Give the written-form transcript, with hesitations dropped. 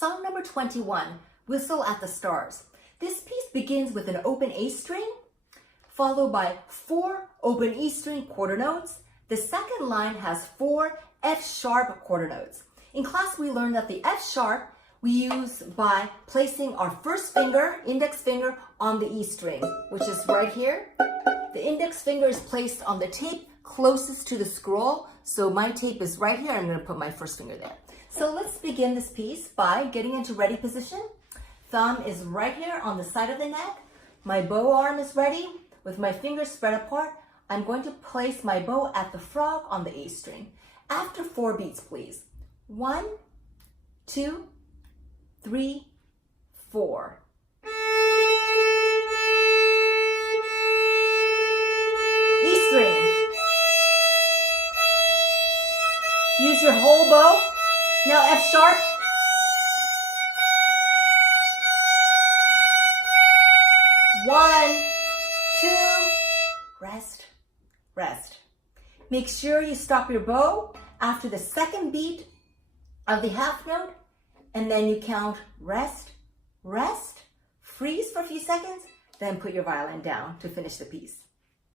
Song number 21, Whistle at the Stars. This piece begins with an open A string, followed by 4 open E string quarter notes. The second line has 4 F sharp quarter notes. In class, we learned that the F sharp we use by placing our first finger, index finger, on the E string, which is right here. The index finger is placed on the tape closest to the scroll. So my tape is right here. I'm going to put my first finger there. So let's begin this piece by getting into ready position. Thumb is right here on the side of the neck. My bow arm is ready. With my fingers spread apart, I'm going to place my bow at the frog on the A string. After 4 beats, please. 1, 2, 3, 4. E string. Use your whole bow. Now F sharp. One, 2, rest, rest. Make sure you stop your bow after the second beat of the half note, and then you count rest, rest, freeze for a few seconds, then put your violin down to finish the piece.